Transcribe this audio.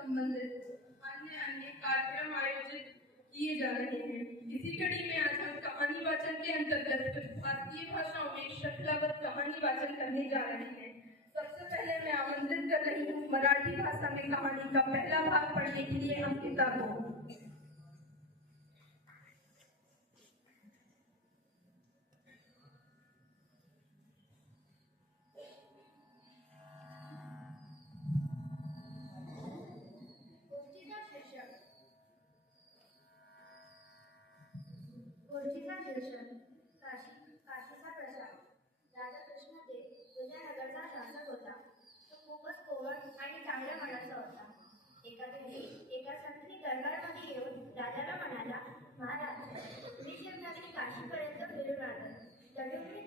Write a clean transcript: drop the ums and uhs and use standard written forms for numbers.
संबंधित अन्य अन्य कार्यक्रम आयोजित किए जा रहे हैं। इसी कड़ी में आज हम कहानी वाचन के अंतर्गत भारतीय भाषाओं में श्रृंखलाबद्ध कहानी वाचन करने जा रहे हैं। सबसे पहले मैं आमंत्रित कर रही हूँ मराठी भाषा में कहानी का पहला भाग पढ़ने के लिए अंकिता को। गोष्टीचा शीर्षक काशीचा प्रसाद। राजा कृष्णदेव विजयनगरचा शासक होता। तो खूपच कोवट आणि चांगल्या मनाचा होता। एका दिवशी एका संतांनी दरबारामध्ये येऊन राजाला म्हणाला, महाराज, मी शिवनगरी काशीपर्यंत फिरून आलो, तरी तुम्ही